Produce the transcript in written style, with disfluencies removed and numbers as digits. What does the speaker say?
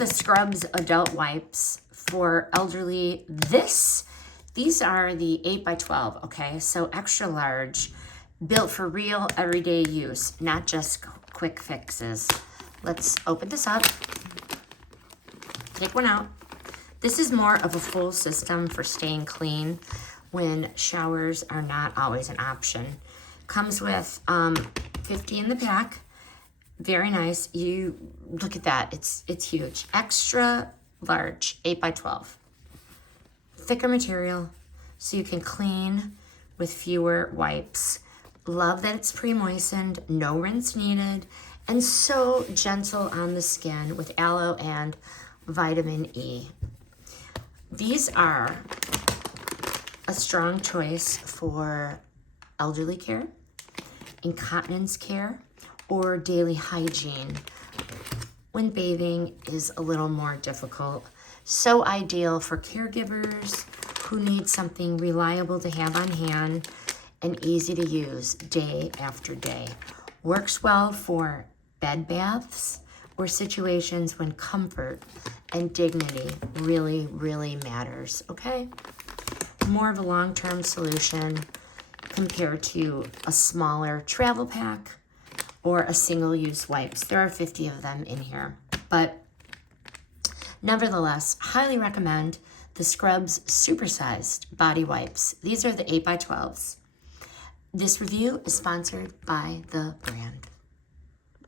the Scrubzz adult wipes for elderly. These are the 8x12, okay? So extra large, built for real everyday use, not just quick fixes. Let's open this up. Take one out. This is more of a full system for staying clean when showers are not always an option. Comes with 50 in the pack. Very nice. You look at that. It's huge. Extra large, 8x12. Thicker material, so you can clean with fewer wipes. Love that it's pre-moistened, no rinse needed, and so gentle on the skin with aloe and vitamin E. These are a strong choice for elderly care, incontinence care, or daily hygiene when bathing is a little more difficult. So ideal for caregivers who need something reliable to have on hand and easy to use day after day. Works well for bed baths or situations when comfort and dignity really, really matters, okay? More of a long-term solution compared to a smaller travel pack or a single-use wipes. There are 50 of them in here, but nevertheless, highly recommend the Scrubzz supersized body wipes. These are the 8x12s. This review is sponsored by the brand.